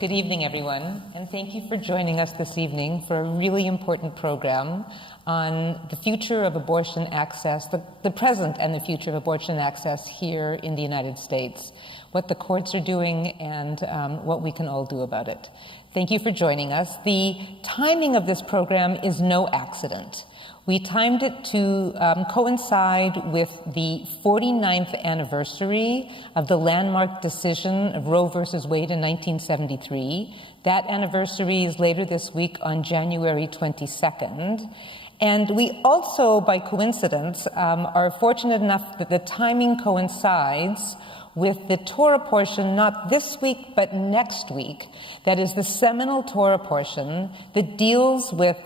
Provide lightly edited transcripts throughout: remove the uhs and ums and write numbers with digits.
Good evening, everyone, and thank you for joining us this evening for a really important program on the future of abortion access, the present and the future of abortion access here in the United States, what the courts are doing and what we can all do about it. Thank you for joining us. The timing of this program is no accident. We timed it to coincide with the 49th anniversary of the landmark decision of Roe versus Wade in 1973. That anniversary is later this week on January 22nd. And we also, by coincidence, are fortunate enough that the timing coincides with the Torah portion, not this week, but next week. That is the seminal Torah portion that deals with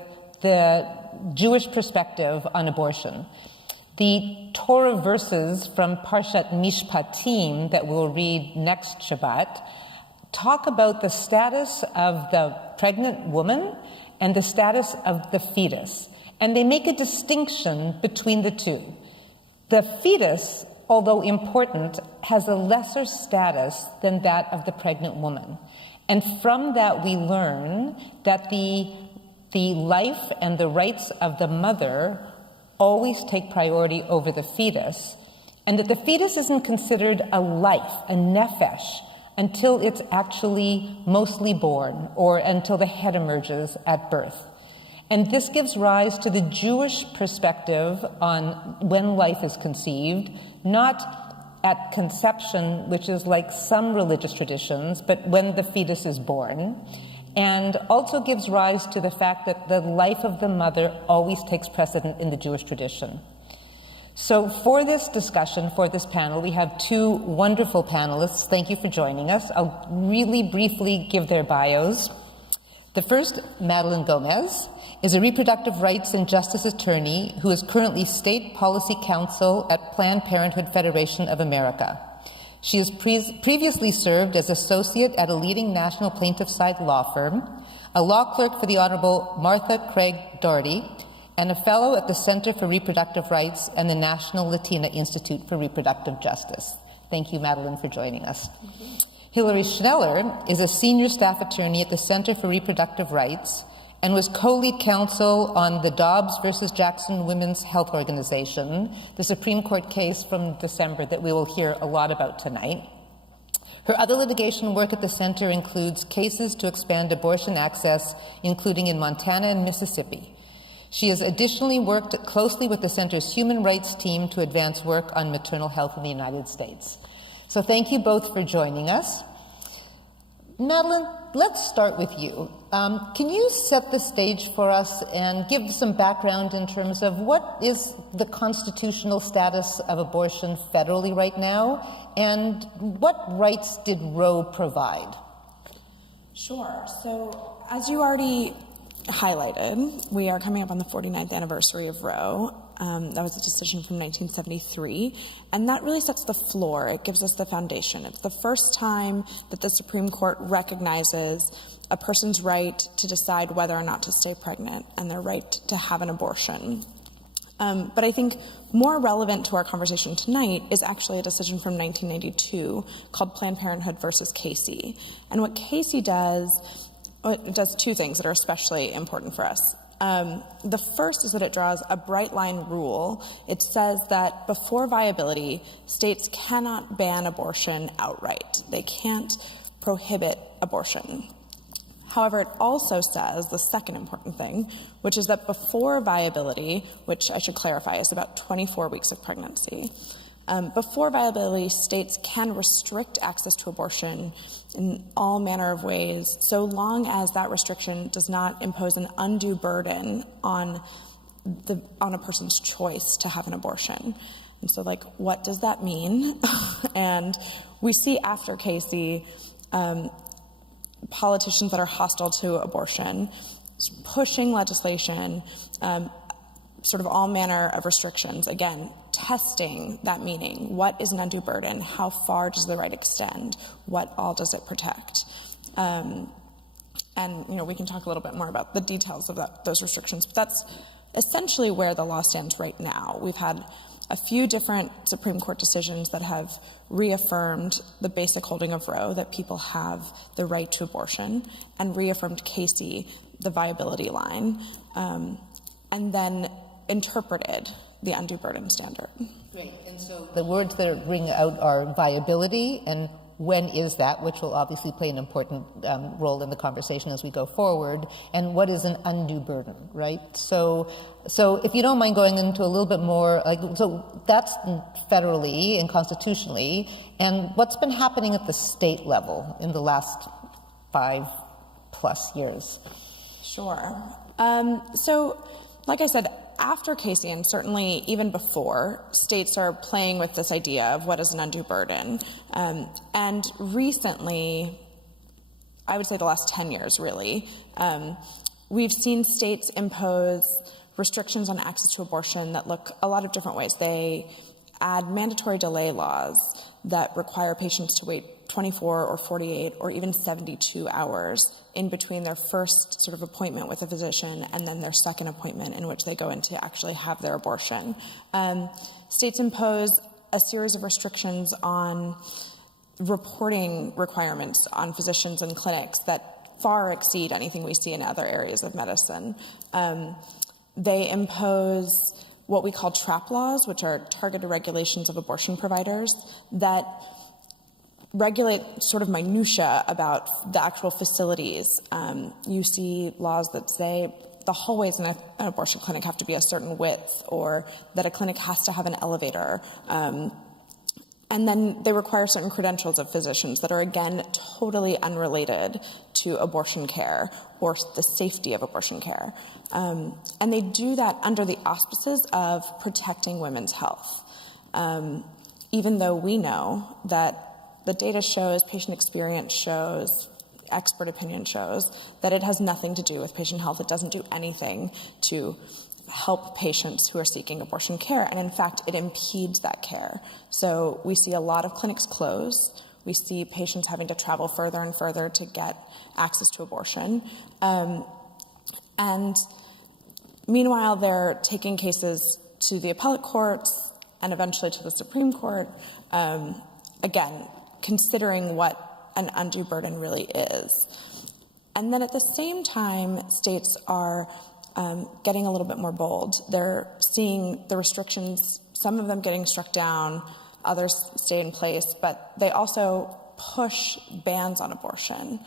the Jewish perspective on abortion. The Torah verses from Parshat Mishpatim that we'll read next Shabbat talk about the status of the pregnant woman and the status of the fetus. And they make a distinction between the two. The fetus, although important, has a lesser status than that of the pregnant woman. And from that we learn that the life and the rights of the mother always take priority over the fetus, and that the fetus isn't considered a life, a nefesh, until it's actually mostly born or until the head emerges at birth. And this gives rise to the Jewish perspective on when life is conceived, not at conception, which is like some religious traditions, but when the fetus is born. And also gives rise to the fact that the life of the mother always takes precedent in the Jewish tradition. So for this discussion, for this panel, we have two wonderful panelists. Thank you for joining us. I'll really briefly give their bios. The first, Madeleine Gomez, is a reproductive rights and justice attorney who is currently State Policy Counsel at Planned Parenthood Federation of America. She has previously served as associate at a leading national plaintiff side law firm, a law clerk for the Honorable Martha Craig Doherty, and a fellow at the Center for Reproductive Rights and the National Latina Institute for Reproductive Justice. Thank you, Madeleine, for joining us. Hilary Schneller is a senior staff attorney at the Center for Reproductive Rights and was co-lead counsel on the Dobbs versus Jackson Women's Health Organization, the Supreme Court case from December that we will hear a lot about tonight. Her other litigation work at the center includes cases to expand abortion access, including in Montana and Mississippi. She has additionally worked closely with the center's human rights team to advance work on maternal health in the United States. So thank you both for joining us. Madeleine, let's start with you. Can you set the stage for us and give some background in terms of what is the constitutional status of abortion federally right now, and what rights did Roe provide? Sure. So, as you already highlighted, we are coming up on the 49th anniversary of Roe. That was a decision from 1973, and that really sets the floor. It gives us the foundation. It's the first time that the Supreme Court recognizes a person's right to decide whether or not to stay pregnant and their right to have an abortion. But I think more relevant to our conversation tonight is actually a decision from 1992 called Planned Parenthood versus Casey. And what Casey does, it does two things that are especially important for us. The first is that it draws a bright line rule. It says that before viability, states cannot ban abortion outright. They can't prohibit abortion. However, it also says the second important thing, which is that before viability, which I should clarify is about 24 weeks of pregnancy, before viability, states can restrict access to abortion in all manner of ways, so long as that restriction does not impose an undue burden on a person's choice to have an abortion. And so, what does that mean? And we see after Casey, politicians that are hostile to abortion pushing legislation, sort of all manner of restrictions, again, testing that meaning. What is an undue burden? How far does the right extend? What all does it protect? And we can talk a little bit more about the details of those restrictions, but that's essentially where the law stands right now. We've had a few different Supreme Court decisions that have reaffirmed the basic holding of Roe, that people have the right to abortion, and reaffirmed Casey, the viability line, and then interpreted the undue burden standard. Great. And so the words that are ring out are viability and when is that, which will obviously play an important role in the conversation as we go forward, and what is an undue burden, right? So if you don't mind going into a little bit more, so that's federally and constitutionally, and what's been happening at the state level in the last 5+ years? Sure. So, like I said, after Casey, and certainly even before, states are playing with this idea of what is an undue burden. And recently, I would say the last 10 years really, we've seen states impose restrictions on access to abortion that look a lot of different ways. They add mandatory delay laws that require patients to wait 24 or 48 or even 72 hours in between their first sort of appointment with a physician and then their second appointment in which they go in to actually have their abortion. States impose a series of restrictions on reporting requirements on physicians and clinics that far exceed anything we see in other areas of medicine. They impose what we call trap laws, which are targeted regulations of abortion providers that regulate sort of minutia about the actual facilities. You see laws that say the hallways in an abortion clinic have to be a certain width, or that a clinic has to have an elevator. And then they require certain credentials of physicians that are, again, totally unrelated to abortion care or the safety of abortion care. And they do that under the auspices of protecting women's health, even though we know that the data shows, patient experience shows, expert opinion shows that it has nothing to do with patient health. It doesn't do anything to help patients who are seeking abortion care, and in fact, it impedes that care. So we see a lot of clinics close. We see patients having to travel further and further to get access to abortion. And meanwhile, they're taking cases to the appellate courts and eventually to the Supreme Court, again, considering what an undue burden really is. And then at the same time, states are getting a little bit more bold. They're seeing the restrictions, some of them getting struck down, others stay in place, but they also push bans on abortion,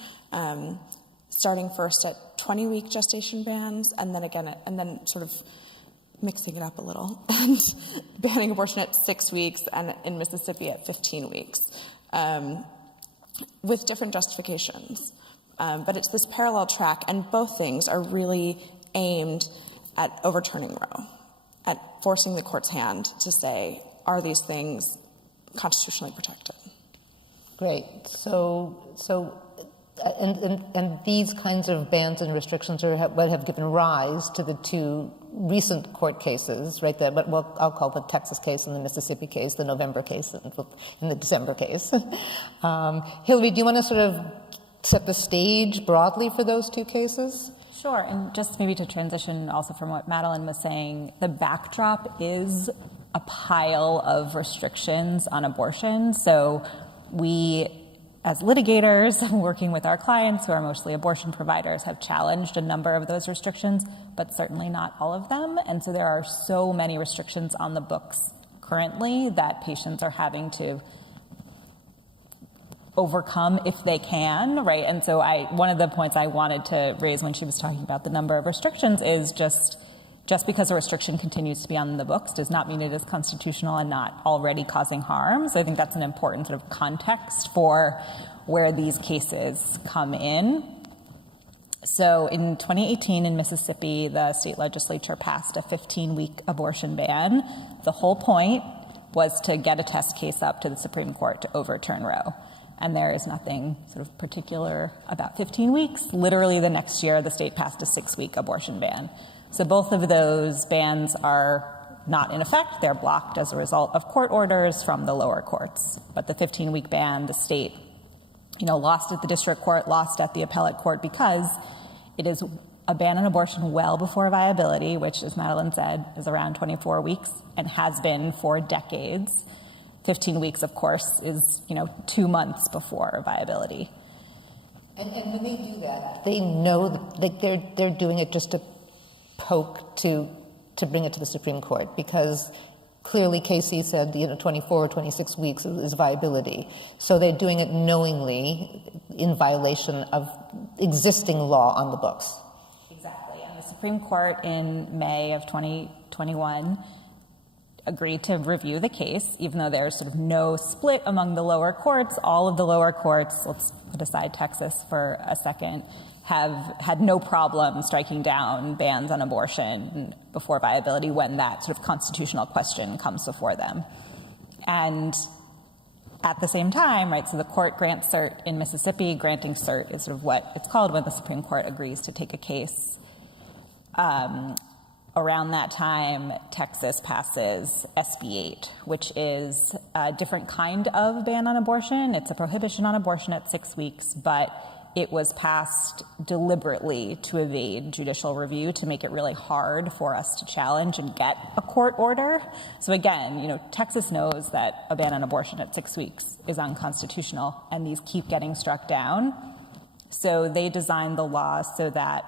starting first at 20-week gestation bans, and then again, and then sort of mixing it up a little, and banning abortion at 6 weeks, and in Mississippi at 15 weeks, with different justifications. But it's this parallel track, and both things are really aimed at overturning Roe, at forcing the court's hand to say, are these things constitutionally protected? Great. And these kinds of bans and restrictions are what have given rise to the two recent court cases, right? I'll call the Texas case and the Mississippi case, the November case and the December case. Hilary, do you want to sort of set the stage broadly for those two cases? Sure, and just maybe to transition also from what Madeleine was saying, the backdrop is a pile of restrictions on abortion. So we, as litigators working with our clients who are mostly abortion providers, have challenged a number of those restrictions, but certainly not all of them. And so there are so many restrictions on the books currently that patients are having to overcome if they can, right? And so one of the points I wanted to raise when she was talking about the number of restrictions is just because a restriction continues to be on the books does not mean it is constitutional and not already causing harm. So I think that's an important sort of context for where these cases come in. So in 2018 in Mississippi, the state legislature passed a 15-week abortion ban. The whole point was to get a test case up to the Supreme Court to overturn Roe. And there is nothing sort of particular about 15 weeks. Literally the next year, the state passed a 6-week abortion ban. So both of those bans are not in effect. They're blocked as a result of court orders from the lower courts. But the 15-week ban, the state, lost at the district court, lost at the appellate court because it is a ban on abortion well before viability, which, as Madeleine said, is around 24 weeks and has been for decades. 15 weeks, of course, is 2 months before viability. And when they do that, they know that they're doing it just to poke to bring it to the Supreme Court, because clearly Casey said 24 or 26 weeks is viability. So they're doing it knowingly in violation of existing law on the books. Exactly. And the Supreme Court in May of 2021 agreed to review the case, even though there's sort of no split among the lower courts. All of the lower courts, let's put aside Texas for a second, have had no problem striking down bans on abortion before viability when that sort of constitutional question comes before them. And at the same time, right, so the court grants cert in Mississippi. Granting cert is sort of what it's called when the Supreme Court agrees to take a case. Around that time, Texas passes SB 8, which is a different kind of ban on abortion. It's a prohibition on abortion at 6 weeks, but it was passed deliberately to evade judicial review, to make it really hard for us to challenge and get a court order. So again, Texas knows that a ban on abortion at 6 weeks is unconstitutional, and these keep getting struck down. So they designed the law so that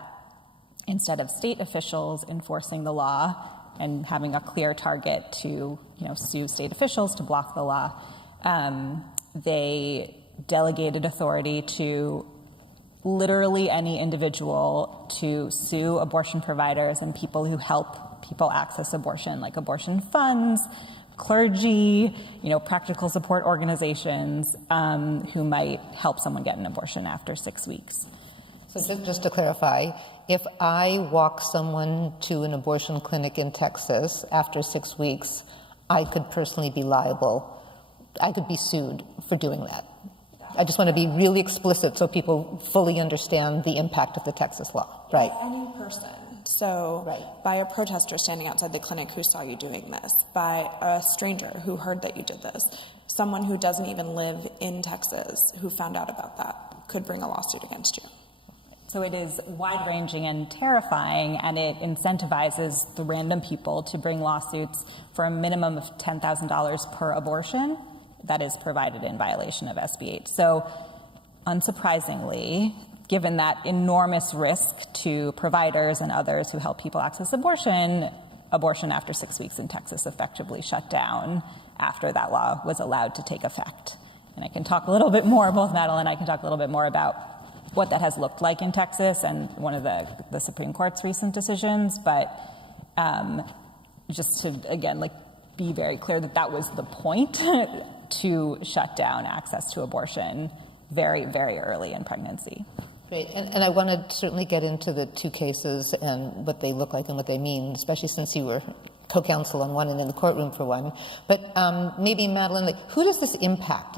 instead of state officials enforcing the law and having a clear target to, sue state officials to block the law, they delegated authority to literally any individual to sue abortion providers and people who help people access abortion, like abortion funds, clergy, practical support organizations who might help someone get an abortion after 6 weeks. So just to clarify, if I walk someone to an abortion clinic in Texas after 6 weeks, I could personally be liable. I could be sued for doing that. I just want to be really explicit so people fully understand the impact of the Texas law. Right. By any person. So by a protester standing outside the clinic who saw you doing this, by a stranger who heard that you did this, someone who doesn't even live in Texas who found out about that could bring a lawsuit against you. So it is wide-ranging and terrifying, and it incentivizes the random people to bring lawsuits for a minimum of $10,000 per abortion that is provided in violation of SB 8. So unsurprisingly, given that enormous risk to providers and others who help people access abortion, abortion after 6 weeks in Texas effectively shut down after that law was allowed to take effect. And I can talk a little bit more, both Madeleine and I can talk a little bit more about what that has looked like in Texas and one of the Supreme Court's recent decisions, but just to, again, be very clear that was the point, to shut down access to abortion very, very early in pregnancy. Great, and I want to certainly get into the two cases and what they look like and what they mean, especially since you were co-counsel on one and in the courtroom for one. But maybe, Madeleine, who does this impact?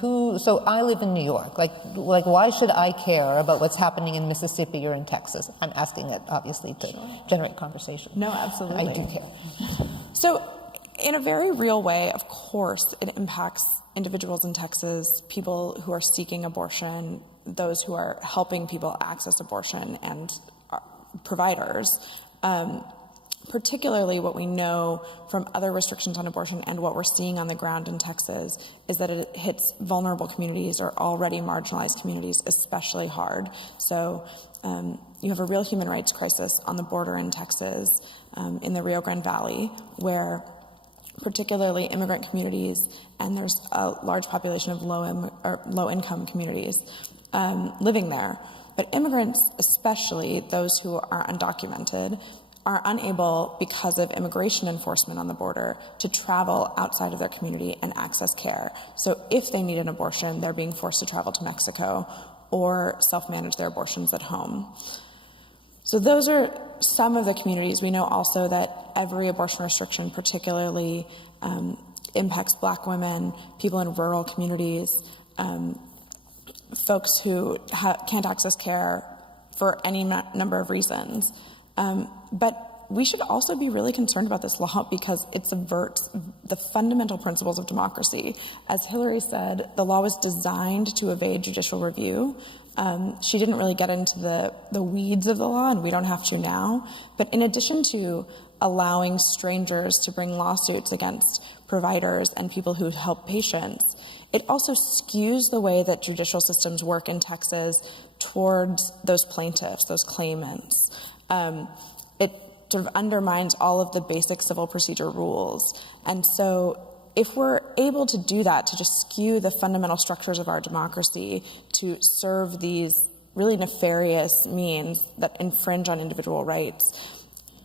Who? So I live in New York. Why should I care about what's happening in Mississippi or in Texas? I'm asking it, obviously, to generate conversation. No, absolutely. I do care. So in a very real way, of course, it impacts individuals in Texas, people who are seeking abortion, those who are helping people access abortion, and providers. Particularly what we know from other restrictions on abortion and what we're seeing on the ground in Texas is that it hits vulnerable communities or already marginalized communities especially hard. So you have a real human rights crisis on the border in Texas, in the Rio Grande Valley, where particularly immigrant communities, and there's a large population of low-income communities living there. But immigrants, especially those who are undocumented, are unable, because of immigration enforcement on the border, to travel outside of their community and access care. So if they need an abortion, they're being forced to travel to Mexico or self-manage their abortions at home. So those are some of the communities. We know also that every abortion restriction particularly impacts Black women, people in rural communities, folks who can't access care for any number of reasons. But we should also be really concerned about this law because it subverts the fundamental principles of democracy. As Hilary said, the law was designed to evade judicial review, She didn't really get into the weeds of the law, and we don't have to now. But in addition to allowing strangers to bring lawsuits against providers and people who help patients, it also skews the way that judicial systems work in Texas towards those plaintiffs, those claimants. It sort of undermines all of the basic civil procedure rules. And so if we're able to do that, to just skew the fundamental structures of our democracy to serve these really nefarious means that infringe on individual rights,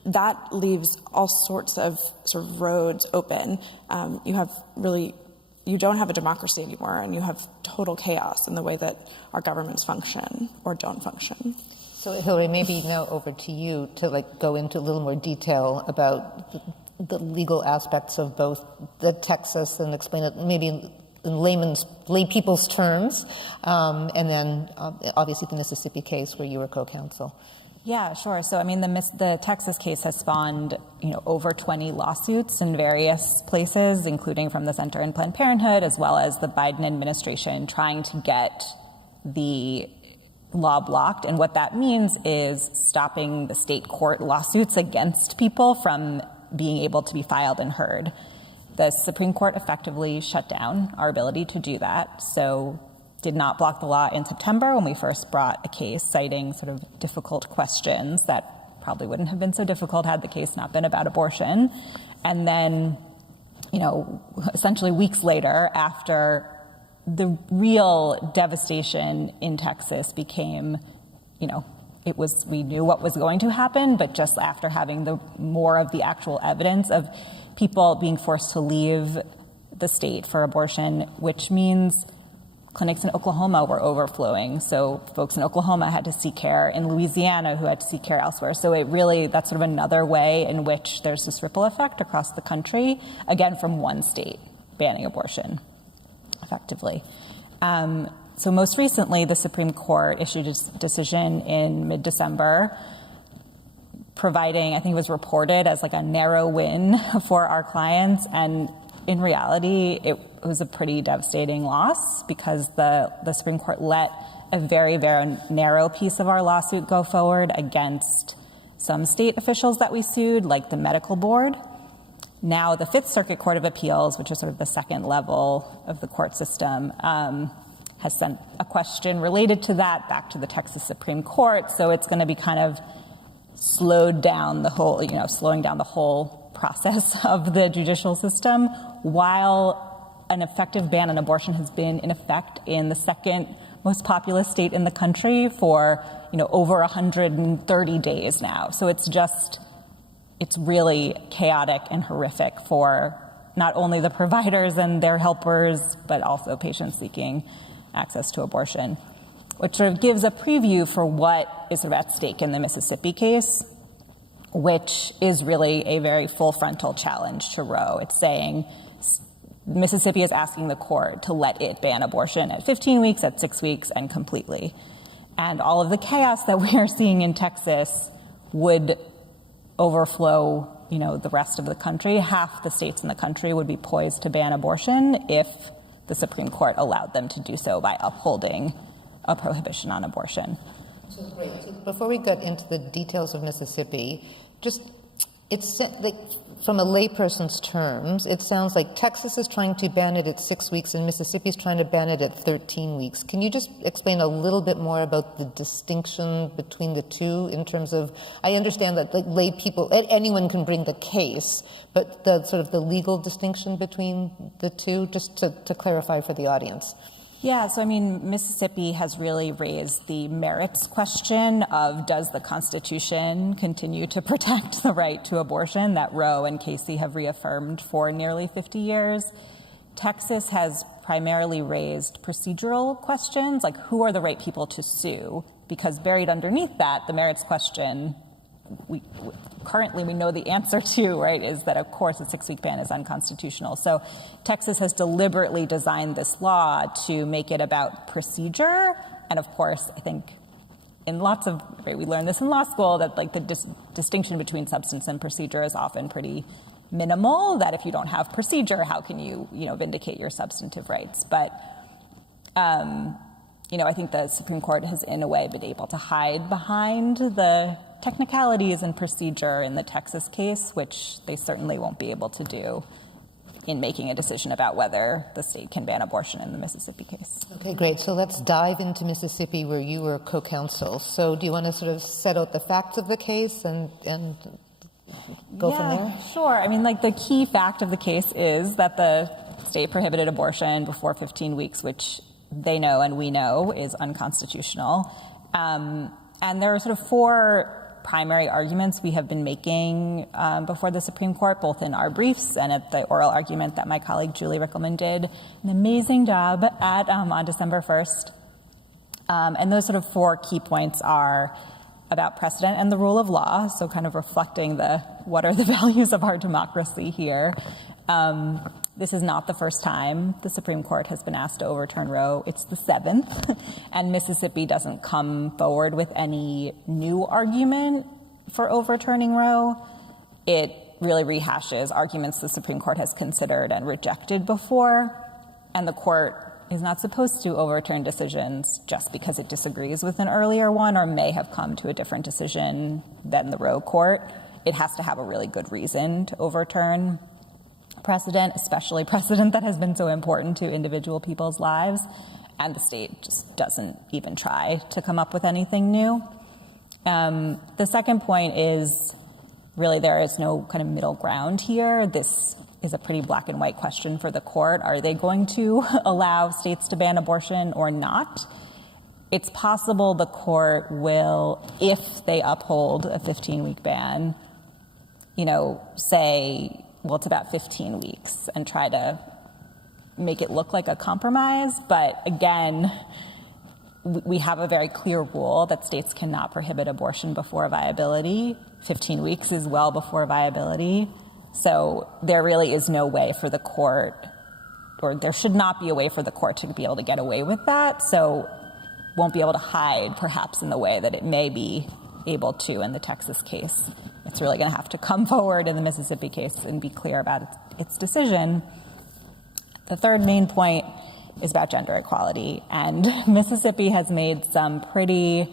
that leaves all sorts of sort of roads open. You don't have a democracy anymore, and you have total chaos in the way that our governments function or don't function. So, Hilary, maybe now over to you to go into a little more detail about the legal aspects of both the Texas and explain it maybe in lay people's terms, and then obviously the Mississippi case where you were co-counsel. Yeah, sure. So, I mean, the Texas case has spawned, over 20 lawsuits in various places, including from the Center and Planned Parenthood, as well as the Biden administration trying to get the law blocked. And what that means is stopping the state court lawsuits against people from being able to be filed and heard. The Supreme Court effectively shut down our ability to do that. So did not block the law in September when we first brought a case citing sort of difficult questions that probably wouldn't have been so difficult had the case not been about abortion. And then, essentially weeks later, after the real devastation in Texas became, we knew what was going to happen, but just after having more of the actual evidence of people being forced to leave the state for abortion, which means clinics in Oklahoma were overflowing. So folks in Oklahoma had to seek care, in Louisiana who had to seek care elsewhere. So that's sort of another way in which there's this ripple effect across the country, again, from one state banning abortion effectively. So most recently, the Supreme Court issued a decision in mid-December providing, I think it was reported as a narrow win for our clients. And in reality, it was a pretty devastating loss because the Supreme Court let a very, very narrow piece of our lawsuit go forward against some state officials that we sued, like the medical board. Now, the Fifth Circuit Court of Appeals, which is sort of the second level of the court system, has sent a question related to that back to the Texas Supreme Court. So it's going to be kind of slowing down the whole process of the judicial system, while an effective ban on abortion has been in effect in the second most populous state in the country for, over 130 days now. So it's really chaotic and horrific for not only the providers and their helpers, but also patients seeking access to abortion, which sort of gives a preview for what is sort of at stake in the Mississippi case, which is really a very full frontal challenge to Roe. It's saying Mississippi is asking the court to let it ban abortion at 15 weeks, at 6 weeks, and completely. And all of the chaos that we are seeing in Texas would overflow, the rest of the country. Half the states in the country would be poised to ban abortion if the Supreme Court allowed them to do so by upholding a prohibition on abortion. So great. So before we get into the details of Mississippi, it's like, from a layperson's terms, it sounds like Texas is trying to ban it at 6 weeks and Mississippi is trying to ban it at 13 weeks. Can you just explain a little bit more about the distinction between the two in terms of, I understand that lay people, anyone can bring the case, but the sort of the legal distinction between the two, just to clarify for the audience. Yeah, so Mississippi has really raised the merits question of, does the Constitution continue to protect the right to abortion that Roe and Casey have reaffirmed for nearly 50 years? Texas has primarily raised procedural questions, like who are the right people to sue? Because buried underneath that, the merits question, currently we know the answer to, right, is that, of course, a 6-week ban is unconstitutional. So Texas has deliberately designed this law to make it about procedure. And, of course, I think in we learned this in law school, that the distinction between substance and procedure is often pretty minimal, that if you don't have procedure, how can you, vindicate your substantive rights? But I think the Supreme Court has, in a way, been able to hide behind the technicalities and procedure in the Texas case, which they certainly won't be able to do in making a decision about whether the state can ban abortion in the Mississippi case. Okay, great. So let's dive into Mississippi, where you were co-counsel. So do you want to sort of set out the facts of the case and go from there? Sure. I mean, the key fact of the case is that the state prohibited abortion before 15 weeks, which they know and we know is unconstitutional. And there are sort of four primary arguments we have been making before the Supreme Court, both in our briefs and at the oral argument that my colleague Julie Rickelman did an amazing job at on December 1st. And those sort of four key points are about precedent and the rule of law, so kind of reflecting what are the values of our democracy here. This is not the first time the Supreme Court has been asked to overturn Roe. It's the seventh, and Mississippi doesn't come forward with any new argument for overturning Roe. It really rehashes arguments the Supreme Court has considered and rejected before, and the court is not supposed to overturn decisions just because it disagrees with an earlier one or may have come to a different decision than the Roe court. It has to have a really good reason to overturn precedent, especially precedent that has been so important to individual people's lives, and the state just doesn't even try to come up with anything new. The second point is really there is no kind of middle ground here. This is a pretty black and white question for the court. Are they going to allow states to ban abortion or not? It's possible the court will, if they uphold a 15-week ban, say, well, it's about 15 weeks and try to make it look like a compromise. But again, we have a very clear rule that states cannot prohibit abortion before viability. 15 weeks is well before viability. So there really is no way for the court, or there should not be a way for the court to be able to get away with that. So won't be able to hide, perhaps, in the way that it may be able to in the Texas case. It's really going to have to come forward in the Mississippi case and be clear about its decision. The third main point is about gender equality, and Mississippi has made some pretty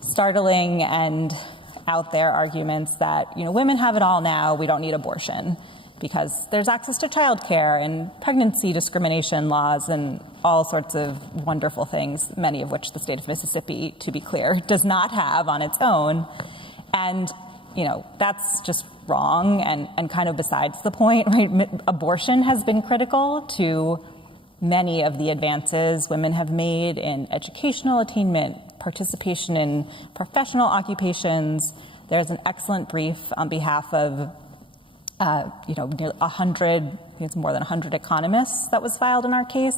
startling and out there arguments that, women have it all now, we don't need abortion, because there's access to childcare and pregnancy discrimination laws and all sorts of wonderful things, many of which the state of Mississippi, to be clear, does not have on its own. And, that's just wrong and kind of besides the point, right? Abortion has been critical to many of the advances women have made in educational attainment, participation in professional occupations. There's an excellent brief on behalf of nearly 100, it's more than 100 economists that was filed in our case,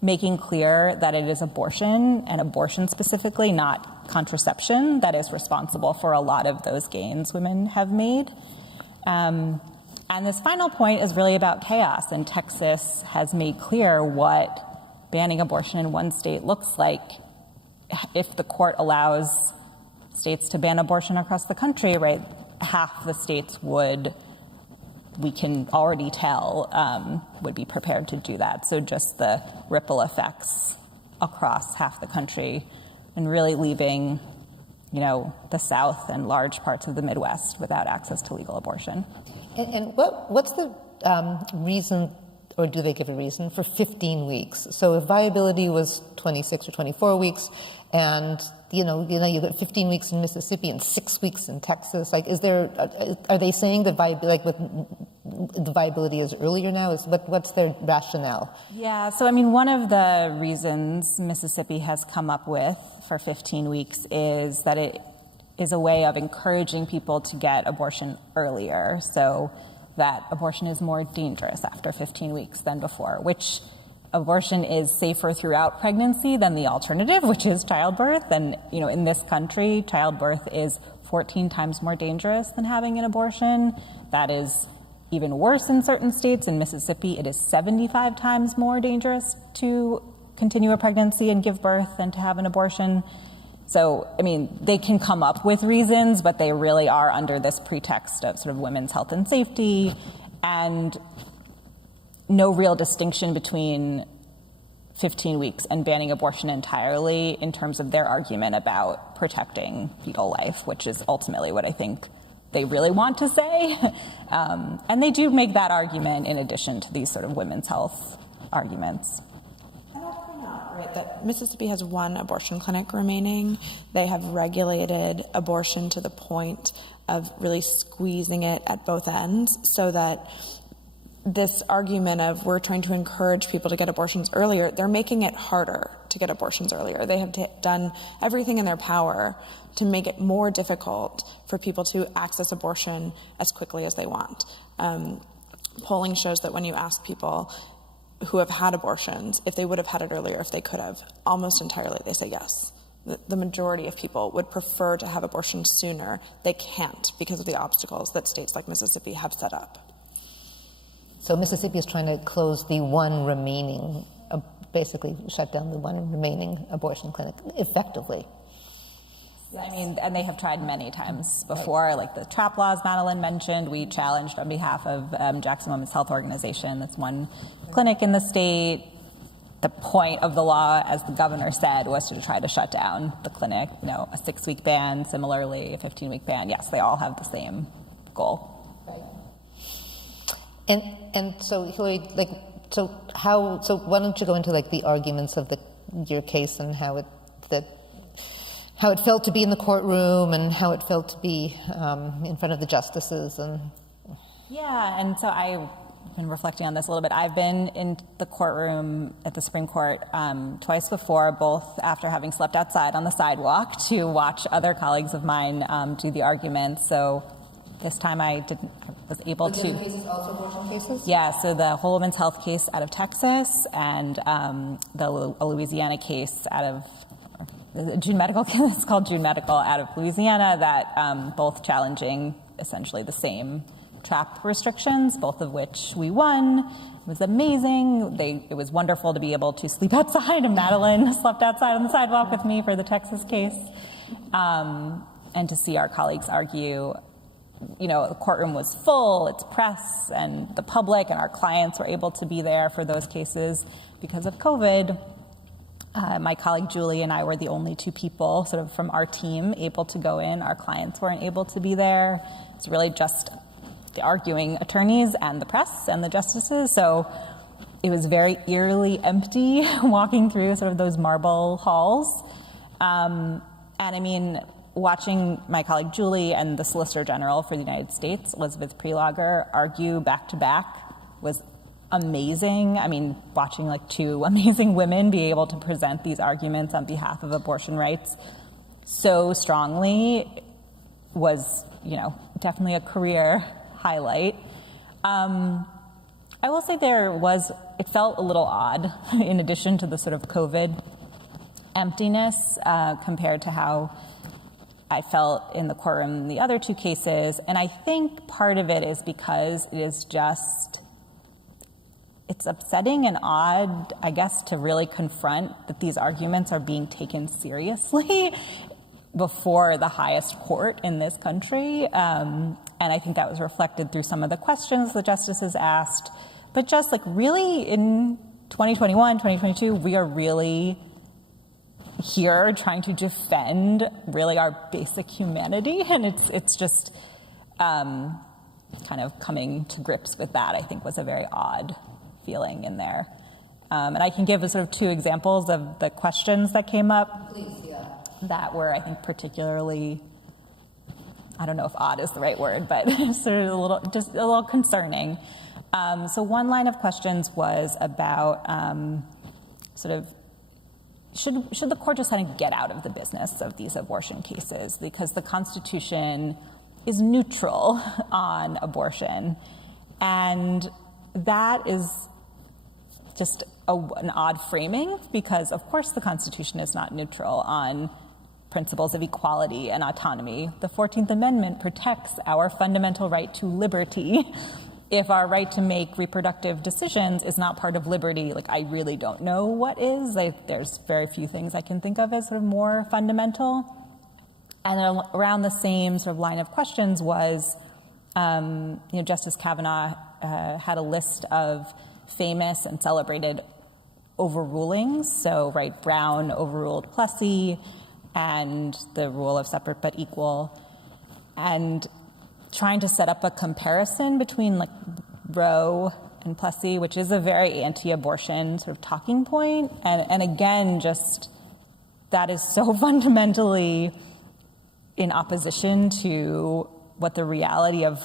making clear that it is abortion, and abortion specifically, not contraception, that is responsible for a lot of those gains women have made. And this final point is really about chaos, and Texas has made clear what banning abortion in one state looks like if the court allows states to ban abortion across the country, right? Half the states we can already tell, would be prepared to do that. So just the ripple effects across half the country and really leaving, the South and large parts of the Midwest without access to legal abortion. And what's the reason, or do they give a reason, for 15 weeks? So if viability was 26 or 24 weeks, and you got 15 weeks in Mississippi and 6 weeks in Texas. Are they saying that the viability is earlier now? What's their rationale? Yeah, so one of the reasons Mississippi has come up with for 15 weeks is that it is a way of encouraging people to get abortion earlier, so that abortion is more dangerous after 15 weeks than before, which abortion is safer throughout pregnancy than the alternative, which is childbirth. And, in this country, childbirth is 14 times more dangerous than having an abortion. That is even worse in certain states. In Mississippi, it is 75 times more dangerous to continue a pregnancy and give birth than to have an abortion. So, they can come up with reasons, but they really are under this pretext of sort of women's health and safety, and no real distinction between 15 weeks and banning abortion entirely in terms of their argument about protecting fetal life, which is ultimately what I think they really want to say. And they do make that argument in addition to these sort of women's health arguments. And I'll point out, right, that Mississippi has one abortion clinic remaining. They have regulated abortion to the point of really squeezing it at both ends, so that this argument of we're trying to encourage people to get abortions earlier, they're making it harder to get abortions earlier. They have done everything in their power to make it more difficult for people to access abortion as quickly as they want. Polling shows that when you ask people who have had abortions if they would have had it earlier if they could have, almost entirely they say yes. The majority of people would prefer to have abortions sooner. They can't because of the obstacles that states like Mississippi have set up. So Mississippi is trying to close the one remaining, basically shut down the one remaining abortion clinic effectively. I mean, and they have tried many times before, like the trap laws Madeleine mentioned. We challenged on behalf of Jackson Women's Health Organization. That's one clinic in the state. The point of the law, as the governor said, was to try to shut down the clinic. You know, a 6-week ban, similarly, a 15-week ban. Yes, they all have the same goal. And so, Hilary, so why don't you go into the arguments of your case and how it felt to be in the courtroom and how it felt to be in front of the justices and. Yeah, and so I've been reflecting on this a little bit. I've been in the courtroom at the Supreme Court twice before, both after having slept outside on the sidewalk to watch other colleagues of mine do the arguments. So this time I was able to. Are the cases also abortion cases? Yeah, so the whole women's health case out of Texas and the Louisiana case out of June Medical. It's called June Medical out of Louisiana. That both challenging essentially the same trap restrictions, both of which we won. It was amazing. It was wonderful to be able to sleep outside, and Madeleine slept outside on the sidewalk with me for the Texas case, and to see our colleagues argue. You know, the courtroom was full, it's press and the public, and our clients were able to be there for those cases because of COVID. My colleague Julie and I were the only two people sort of from our team able to go in. Our clients weren't able to be there. It's really just the arguing attorneys and the press and the justices. So it was very eerily empty walking through sort of those marble halls. And I mean, watching my colleague Julie and the Solicitor General for the United States, Elizabeth Prelogger, argue back to back was amazing. I mean, watching two amazing women be able to present these arguments on behalf of abortion rights so strongly was, definitely a career highlight. I will say it felt a little odd in addition to the sort of COVID emptiness compared to how I felt in the courtroom in the other two cases. And I think part of it is because it's upsetting and odd, I guess, to really confront that these arguments are being taken seriously before the highest court in this country. And I think that was reflected through some of the questions the justices asked. But just really in 2021, 2022, we are really here trying to defend really our basic humanity. And it's just kind of coming to grips with that, I think, was a very odd feeling in there. And I can give sort of two examples of the questions that came up. Please, yeah. That were, I think, particularly, I don't know if odd is the right word, but sort of a little concerning. So one line of questions was about should the court just kind of get out of the business of these abortion cases, because the Constitution is neutral on abortion. And that is just an odd framing, because of course the Constitution is not neutral on principles of equality and autonomy. The 14th Amendment protects our fundamental right to liberty. If our right to make reproductive decisions is not part of liberty, I really don't know what is. There's very few things I can think of as sort of more fundamental. And around the same sort of line of questions was, Justice Kavanaugh had a list of famous and celebrated overrulings. So, right, Brown overruled Plessy and the rule of separate but equal, and trying to set up a comparison between like Roe and Plessy, which is a very anti-abortion sort of talking point. And again, just that is so fundamentally in opposition to what the reality of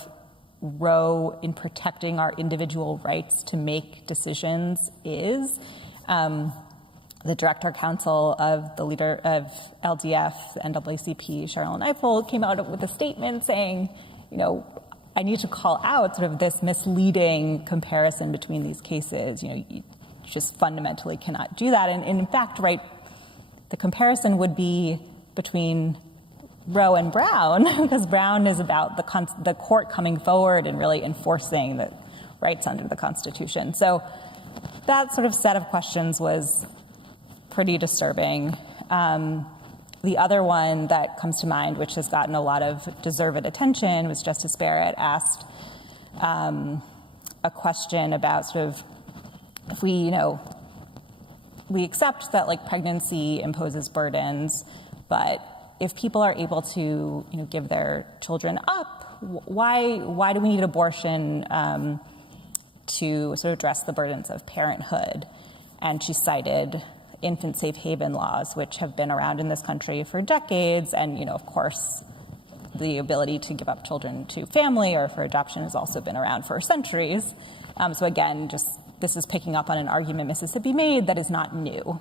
Roe in protecting our individual rights to make decisions is. The director counsel of the leader of LDF, NAACP, Cheryl Neifeld, came out with a statement saying, I need to call out sort of this misleading comparison between these cases. You just fundamentally cannot do that. And in fact, right, the comparison would be between Roe and Brown, because Brown is about the court coming forward and really enforcing the rights under the Constitution. So that sort of set of questions was pretty disturbing. The other one that comes to mind, which has gotten a lot of deserved attention, was Justice Barrett asked a question about sort of if we accept that like pregnancy imposes burdens, but if people are able to give their children up, why do we need abortion to sort of address the burdens of parenthood? And she cited infant safe haven laws, which have been around in this country for decades. And, of course, the ability to give up children to family or for adoption has also been around for centuries. So again, just this is picking up on an argument Mississippi made that is not new.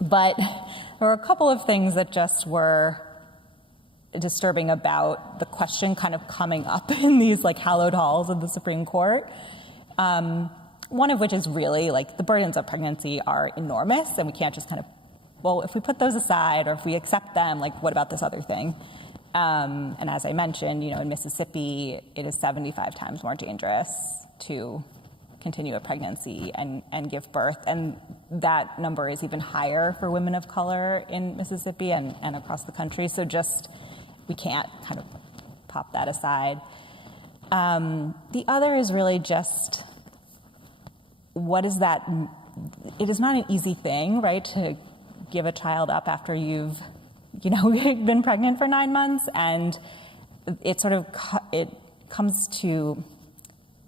But there were a couple of things that just were disturbing about the question kind of coming up in these like hallowed halls of the Supreme Court. One of which is really like the burdens of pregnancy are enormous, and we can't just kind of, well, if we put those aside or if we accept them, like what about this other thing? And as I mentioned, in Mississippi, it is 75 times more dangerous to continue a pregnancy and give birth. And that number is even higher for women of color in Mississippi and across the country. So just, we can't kind of pop that aside. The other is really just, what is that? It is not an easy thing, right, to give a child up after you've, been pregnant for 9 months. And it sort of, it comes to,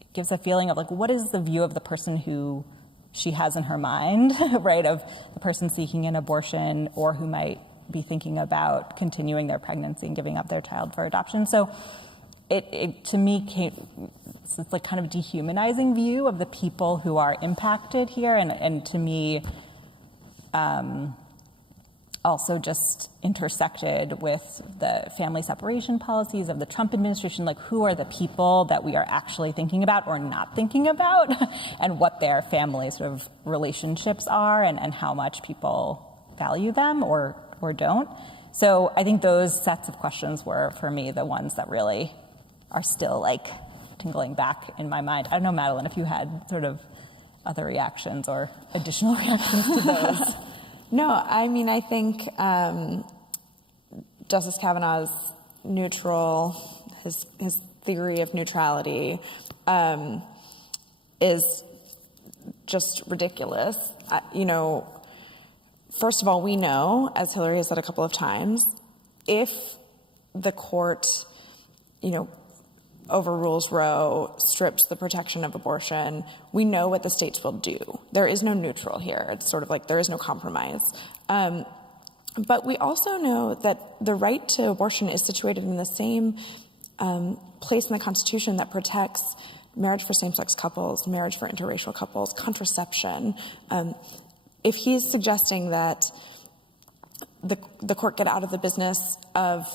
it gives a feeling of like, what is the view of the person who she has in her mind, right, of the person seeking an abortion or who might be thinking about continuing their pregnancy and giving up their child for adoption. So it to me, it's like kind of dehumanizing view of the people who are impacted here. And to me, also just intersected with the family separation policies of the Trump administration, like who are the people that we are actually thinking about or not thinking about and what their family sort of relationships are and how much people value them or don't. So I think those sets of questions were, for me, the ones that really are still like tingling back in my mind. I don't know, Madeleine, if you had sort of other reactions or additional reactions to those. No, I mean, I think Justice Kavanaugh's his theory of neutrality is just ridiculous. First of all, we know, as Hilary has said a couple of times, if the court, overrules Roe, strips the protection of abortion, we know what the states will do. There is no neutral here. It's sort of like there is no compromise. But we also know that the right to abortion is situated in the same place in the Constitution that protects marriage for same-sex couples, marriage for interracial couples, contraception. If he's suggesting that the court get out of the business of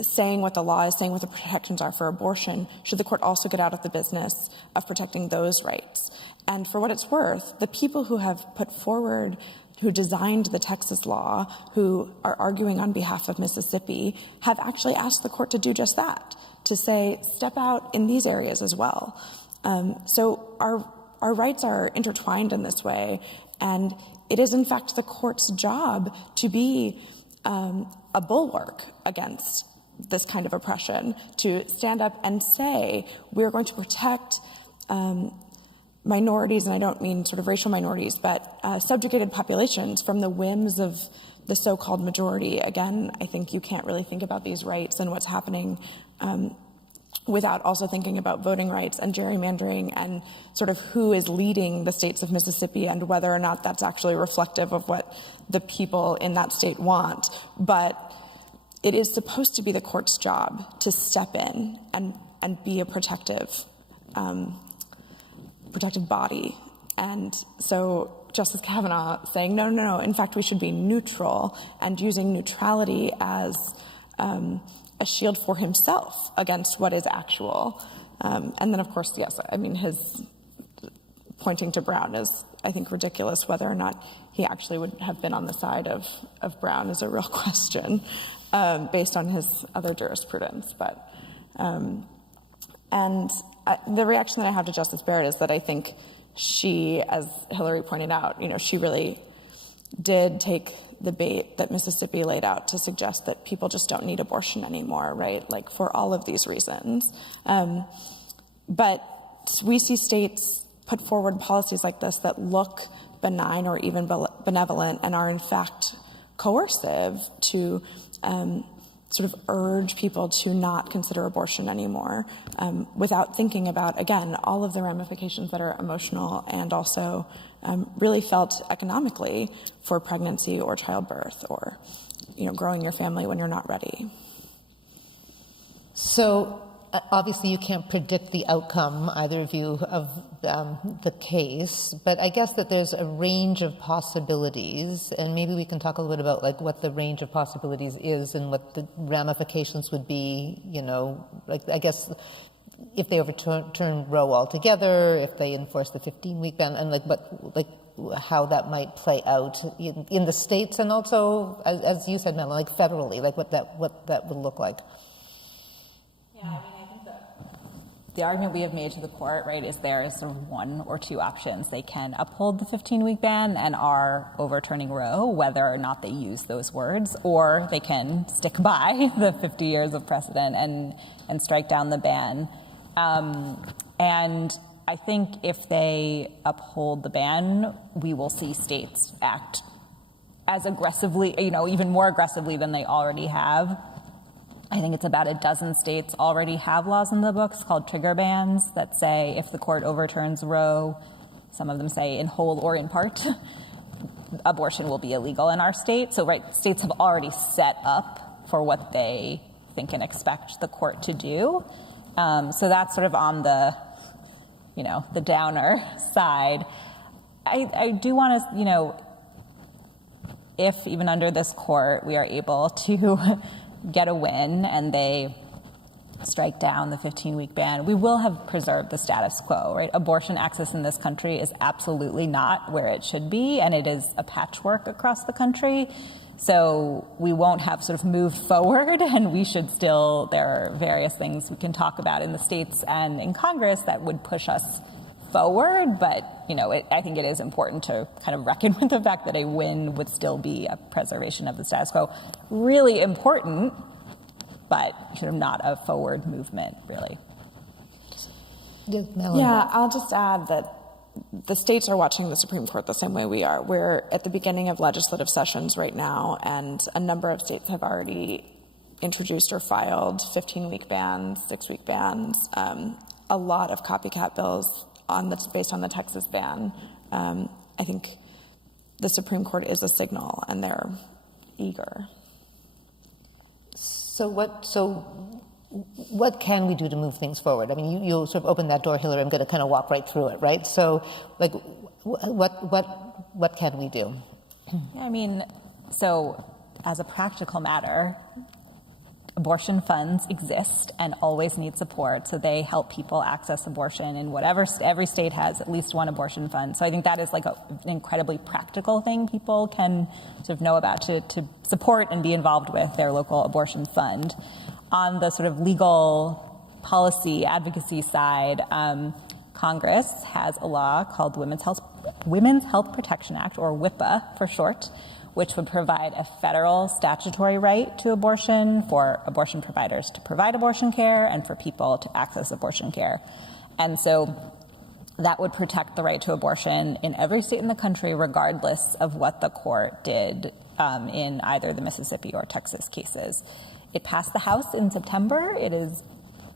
saying what the law is, saying what the protections are for abortion, should the court also get out of the business of protecting those rights? And for what it's worth, the people who have put forward, who designed the Texas law, who are arguing on behalf of Mississippi, have actually asked the court to do just that, to say, step out in these areas as well. So our rights are intertwined in this way, and it is in fact the court's job to be a bulwark against this kind of oppression, to stand up and say, we're going to protect minorities, and I don't mean sort of racial minorities, but subjugated populations from the whims of the so-called majority. Again, I think you can't really think about these rights and what's happening without also thinking about voting rights and gerrymandering and sort of who is leading the states of Mississippi and whether or not that's actually reflective of what the people in that state want. But it is supposed to be the court's job to step in and be a protective body. And so Justice Kavanaugh saying, no, in fact, we should be neutral and using neutrality as a shield for himself against what is actual. And then, of course, yes, I mean, his pointing to Brown is, I think, ridiculous. Whether or not he actually would have been on the side of Brown is a real question based on his other jurisprudence. But the reaction that I have to Justice Barrett is that I think she, as Hilary pointed out, she really did take the bait that Mississippi laid out to suggest that people just don't need abortion anymore, right? Like, for all of these reasons. But we see states put forward policies like this that look benign or even benevolent and are in fact coercive to sort of urge people to not consider abortion anymore without thinking about, again, all of the ramifications that are emotional and also really felt economically for pregnancy or childbirth or, growing your family when you're not ready. So obviously you can't predict the outcome, either of you, of the case, but I guess that there's a range of possibilities, and maybe we can talk a little bit about what the range of possibilities is and what the ramifications would be, I guess if they overturn Roe altogether, if they enforce the 15-week ban, and how that might play out in the states, and also, as you said, Madeleine, federally, what that would look like. Yeah, I think the argument we have made to the court, right, is there is sort of one or two options. They can uphold the 15-week ban and are overturning Roe, whether or not they use those words, or they can stick by the 50 years of precedent and strike down the ban. And I think if they uphold the ban, we will see states act as aggressively, even more aggressively than they already have. I think it's about a dozen states already have laws in the books called trigger bans that say if the court overturns Roe, some of them say in whole or in part, abortion will be illegal in our state. So, right, states have already set up for what they think and expect the court to do. So that's sort of on the, the downer side. I do want to, if even under this court we are able to get a win and they strike down the 15-week ban, we will have preserved the status quo, right? Abortion access in this country is absolutely not where it should be, and it is a patchwork across the country. So we won't have sort of moved forward, and we should still, there are various things we can talk about in the states and in Congress that would push us forward, but, I think it is important to kind of reckon with the fact that a win would still be a preservation of the status quo. Really important, but sort of not a forward movement, really. Yeah, I'll just add that the states are watching the Supreme Court the same way we are. We're at the beginning of legislative sessions right now, and a number of states have already introduced or filed 15-week bans, 6-week bans, a lot of copycat bills based on the Texas ban. I think the Supreme Court is a signal, and they're eager. So what can we do to move things forward? I mean, you sort of opened that door, Hilary. I'm going to kind of walk right through it, right? So, what can we do? So as a practical matter, abortion funds exist and always need support, so they help people access abortion in whatever, every state has at least one abortion fund. So I think that is an incredibly practical thing people can sort of know about to support and be involved with their local abortion fund. On the sort of legal policy advocacy side, Congress has a law called Women's Health Protection Act, or WIPA for short, which would provide a federal statutory right to abortion for abortion providers to provide abortion care and for people to access abortion care. And so that would protect the right to abortion in every state in the country, regardless of what the court did in either the Mississippi or Texas cases. It passed the House in September. It is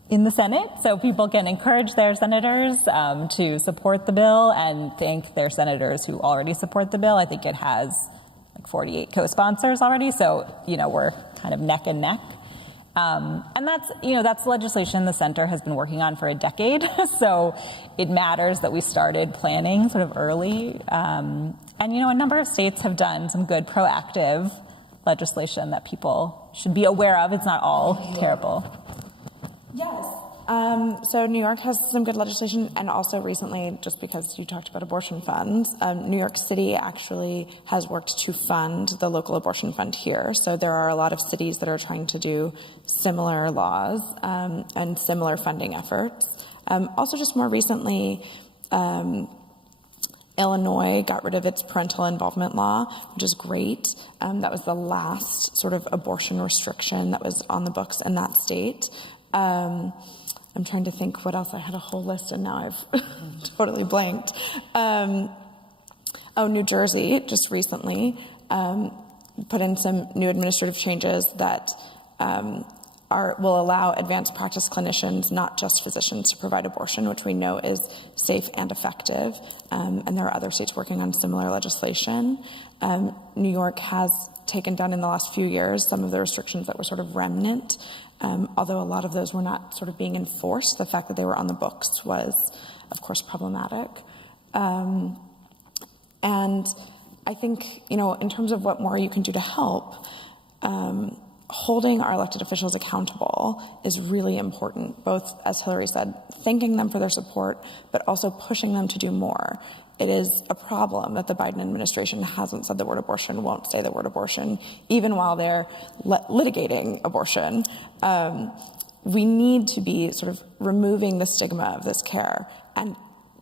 in the Senate, so people can encourage their senators to support the bill and thank their senators who already support the bill. I think it has like 48 co-sponsors already, so we're kind of neck and neck. And that's legislation the center has been working on for a decade, so it matters that we started planning sort of early. And a number of states have done some good proactive legislation that people should be aware of. It's not all terrible. Yes. So New York has some good legislation, and also recently, just because you talked about abortion funds, New York City actually has worked to fund the local abortion fund here. So there are a lot of cities that are trying to do similar laws and similar funding efforts. Also, just more recently, Illinois got rid of its parental involvement law, which is great. That was the last sort of abortion restriction that was on the books in that state. I'm trying to think what else. I had a whole list and now I've totally blanked. New Jersey just recently put in some new administrative changes that will allow advanced practice clinicians, not just physicians, to provide abortion, which we know is safe and effective. And there are other states working on similar legislation. New York has taken down in the last few years some of the restrictions that were sort of remnant. Although a lot of those were not sort of being enforced, the fact that they were on the books was, of course, problematic. And I think, in terms of what more you can do to help, holding our elected officials accountable is really important, both, as Hilary said, thanking them for their support, but also pushing them to do more. It is a problem that the Biden administration hasn't said the word abortion, won't say the word abortion, even while they're litigating abortion. We need to be sort of removing the stigma of this care and